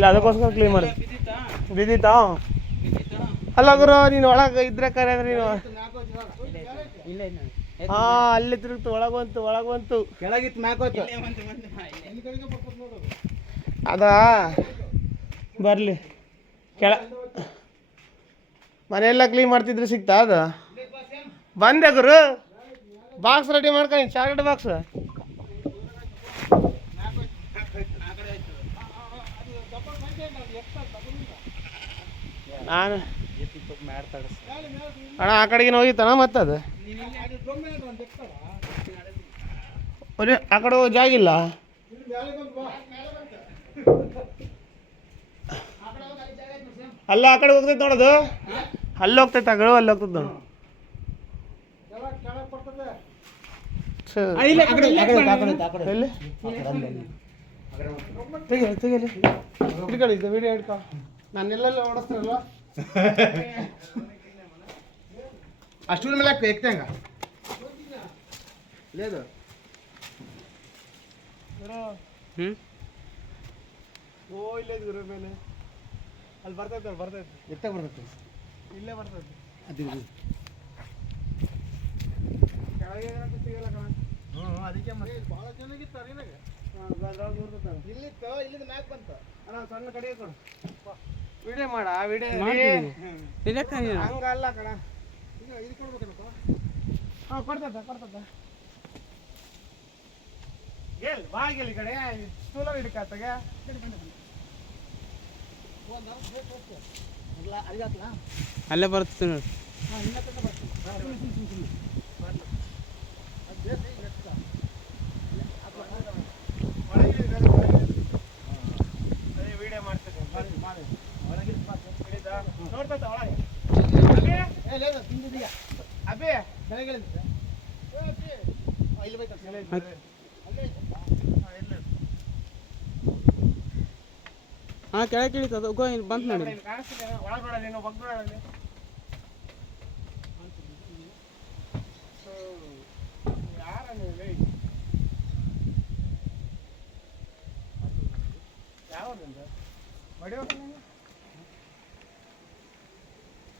ಇಲ್ಲ ಅದಕ್ಕೋಸ್ಕರ ಕ್ಲೀನ್ ಮಾಡಿ ಬಿದ್ದಿತ್ತಾ ಅಲ್ಲ ಗುರು ನೀನು ಒಳಗೆ ಇದ್ರೆ ಕರೆ ಅಂದ್ರೆ ನೀನು ಹಾ ಅಲ್ಲಿ ತಿರುಗ್ತು ಒಳಗೆ ಬಂತು ಒಳಗೆ ಬಂತು ಕೆಳಗಿತ್ತು ಮ್ಯಾಕೋತು ಅದಾ? ಬರಲಿ. ಕೆಳ ಮನೆಯೆಲ್ಲ ಕ್ಲೀನ್ ಮಾಡ್ತಿದ್ರೆ ಸಿಗ್ತಾ ಅದು? ಬಂದೆ ಗುರು. ಬಾಕ್ಸ್ ರೆಡಿ ಮಾಡ್ಕೊಂಡು ಚಾಕ್ಲೇಟ್ ಬಾಕ್ಸ್ ನಾನು ಅಣ್ಣ ಆ ಕಡೆಗೆ ಹೋಗಿತ್ತಣ್ಣ ಮತ್ತದು? ಒಲೆ ಆ ಕಡೆ ಹೋಗೋ ಜಾಗಿಲ್ಲ ಅಲ್ಲ ಆ ಕಡೆ ಹೋಗ್ತೈತೆ ನೋಡೋದು? ಅಲ್ಲಿ ಹೋಗ್ತೈತೆ ಕಡೆ ಅಲ್ಲಿ ಹೋಗ್ತೈತೆ ನೋಡು. ಛೆ, ಎಲ್ಲಿ? ತೆಗಿಯಲಿ ತೆಗಿಯಲಿ. ಹಿಡ್ಕೊಳ್ಳಿ ಇದು ವಿಡಿಯೋ ಹಿಡ್ಕೊ ನಾನೆಲ್ಲೆಲ್ಲ ಓಡಿಸ್ತಾರಲ್ವ? ಅಷ್ಟು ಮೇಲೆ ಎಕ್ತೆ ಹಂಗ. లేదు ಹ್ಞೂ ಓ ಇಲ್ಲೇ ಗುರು ಮೇಲೆ. ಅಲ್ಲಿ ಬರ್ತೈತೆ ಬರ್ತೈತೆ ಎತ್ತ ಬರ್ತೈತೆ? ಇಲ್ಲೇ ಬರ್ತೈತೆ ಅದು ಕೆಳಗೆ ಸಿಗಲ್ಲ ಕಣ. ಹ್ಞೂ ಅದಕ್ಕೆ ಮತ್ತೆ. ಭಾಳ ಚೆನ್ನಾಗಿತ್ತು ಅರಿನಾಗ ಅದ್ರೊಳಗೆ ಇಲ್ಲಿ ಇಲ್ಲಿಂದ ಮ್ಯಾಕ್ ಬಂತು. ಅಣ್ಣ ಸಣ್ಣ ಕಡೆಗೆ ಕೊಡು ವಿಡಿಯೋ ಮಾಡ ವಿಡಿಯೋ ಮಾಡ್ತೀನಿ. ಇದಕ್ಕೆ ಹಂಗಲ್ಲ ಕಣ. ಇದು ಇದು ಹಾಂ ಕೊಡ್ತದ ಕೊಡ್ತದ ಈ ಕಡೆ. ಸ್ಥೂಲ ಅಲ್ಲೇ ಬರ್ತೀನಿ ನೋಡಿ. ಹಾಂ ಬರ್ತೀನಿ ಅದೇ ವಿಡಿಯೋ ಮಾಡ್ತೀನಿ ಮಾಡಿ ಮಾಡಿ ಒಳಗೆ ಹಿಡಿದಾ? ನೋಡ್ತೈತ ಒಳಗೆ ಏ లేదు ತಿಂದಿದೀಯ ಅಬೇ ಕೆಳಗೆ ಇಳಿದಿದೆ. ಏ, ಅಪ್ಪಿ. ಆ, ಇಲ್ಲಿ ಬೈತ ಅಲ್ಲೇ ಆಯ್ತು. ಇದೆ. ಅಲ್ಲೇ ಐತಪ್ಪ. ಹಾ, ಕೆಳಗೆ ಇಳಿತದ ಬಂತು ನೋಡಿ. ಯಾರ ನೀವು ಲೇ? ಯಾವ್ದಿಂದ ಹೊಡಿಯೋ ಈಗ ಎಡಕ್ಕೆ ಸರಿಯಪ್ಪ.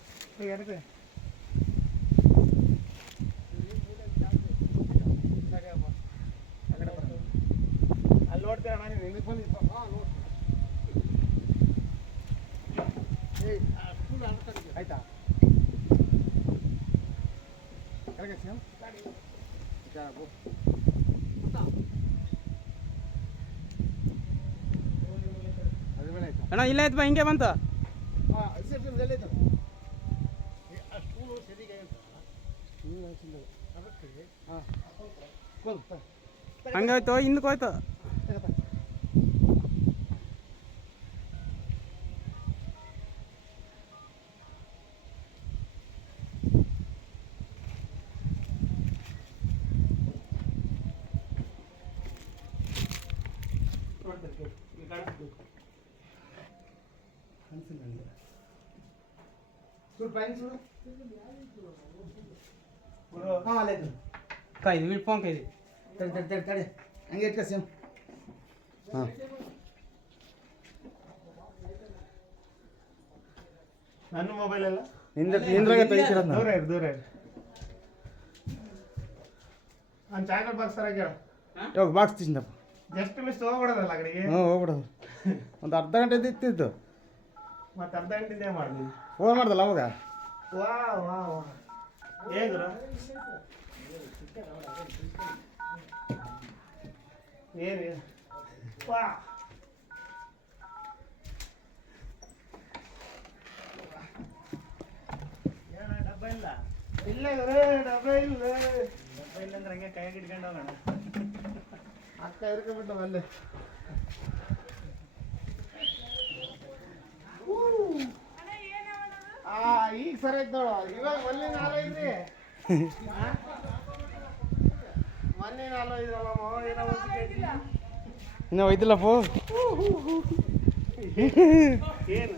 ಆ ಕಡೆ ಬಾ. ಅಲ್ಲಿ ನೋಡ್ತೀರ ನಾನು ಸ್ಕೂಲ್ ಆಡ್ತಾರೆ. ಆಯ್ತಾ? ಕೆಳಗೆ ಸೇಮ್ ಮೇಲೆ ಅಣ್ಣ ಇಲ್ಲ ಆಯ್ತು ಬಾ ಹಿಂಗೆ ಬಂತು ಅದಕ್ಕೆ ಹಾಂ ಕೊಲ್ತಾ ಹಂಗೆ ಹೋಯ್ತು ಹಿಂದಕ್ಕೆ ಹೋಯ್ತು ಸ್ಕೂಲ್ ಐತೆ ಕೈ ಇದು ಫೋನ್ ಕೈ ತಡಿ ತಡಿ ತಡಿ ತಡಿ. ಹಂಗೆ ಇಟ್ಕ ಸಿಮ್ ಹಾಂ. ನನ್ನ ಮೊಬೈಲ್ ಎಲ್ಲ ನಿಂದ ನಿಂದ್ರಾಗೆ ತೆಗಿತಿರೋದು ದೂರ ಇರು ದೂರ ಇರು. ನಾನು ಚಾಕಲ್ ಬಾಕ್ಸ್ ಸರ ಕೇಳ ಇವಾಗ ಬಾಕ್ಸ್ ತಿಂದಪ್ಪ. ಜಸ್ಟ್ ಮಿಸ್ ಹೋಗ್ಬಿಡೋದಲ್ಲ ಆ ಕಡೆಗೆ ಹ್ಞೂ ಹೋಗ್ಬಿಡೋದು. ಒಂದು ಅರ್ಧ ಗಂಟೆ ಇತ್ತಿತ್ತು ಮತ್ತೆ ಅರ್ಧ ಗಂಟೆಯಿಂದ ಮಾಡಿದ್ವಿ ಫೋನ್ ಮಾಡ್ದಲ್ಲ ಅವಾಗ? ವಾ ವಾ ವಾ ಹೇಗ್ರ ಏನು ಏನು? ವಾ ಡಬ್ಬ ಇಲ್ಲ ಇಲ್ಲ ಗುರು ಡಬ್ಬ ಇಲ್ಲ ಡಬ್ಬ ಇಲ್ಲ ಅಂದ್ರೆ ಹಂಗೆ ಕೈಯಾಗ ಇಟ್ಕೊಂಡು ಹೋಗೋಣ ಅಕ್ಕ ಇರ್ಕೊಂಡ್ಬಿಟ್ಟು ಅಲ್ಲೇ ಆ ಈಗ ಸರಿ ಐತ್ ಇವಾಗ ಮೊನ್ನೆ ನಾಳೆ ಇದ್ರಿ ಮೊನ್ನೆ ನಾಳೆ ಇದ್ರಲ್ಲ ಏನೋ ಒಂದು ಕೆಜಿ. ಇನ್ನೂ ಒಯ್ದಿಲ್ಲಪ್ಪ ಏನು?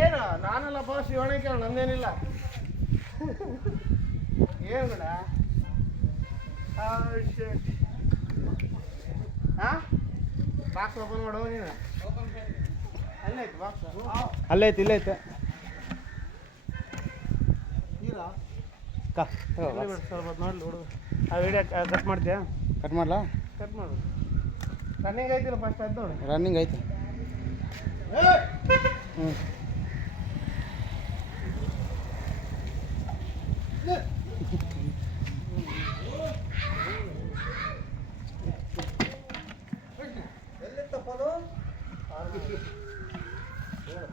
ಏನು? ನಾನಲ್ಲಪ್ಪ ಶಿವಣ್ಣ ಕೇಳ ನಂದೇನಿಲ್ಲ. ಏನು ಬೇಡ? ಹಾಂ? ಬಾಕ್ಸ್ ಓಪನ್ ಮಾಡೋ ನೀನು. ಅಲ್ಲೇ ಐತೆ ಐತಿ. ಇಲ್ಲೇ ಐತೆ ಆ ಕಟ್ ಮಾಡ್ತೀಯಾ? ಕಟ್ ಮಾಡ್ಲಾ? ಕಟ್ ಮಾಡು. ರನ್ನಿಂಗ್ ಐತಿಲ್ಲ ಫಸ್ಟ್ ಅದು ನೋಡಿ ರನ್ನಿಂಗ್ ಐತೆ ಹ್ಞೂ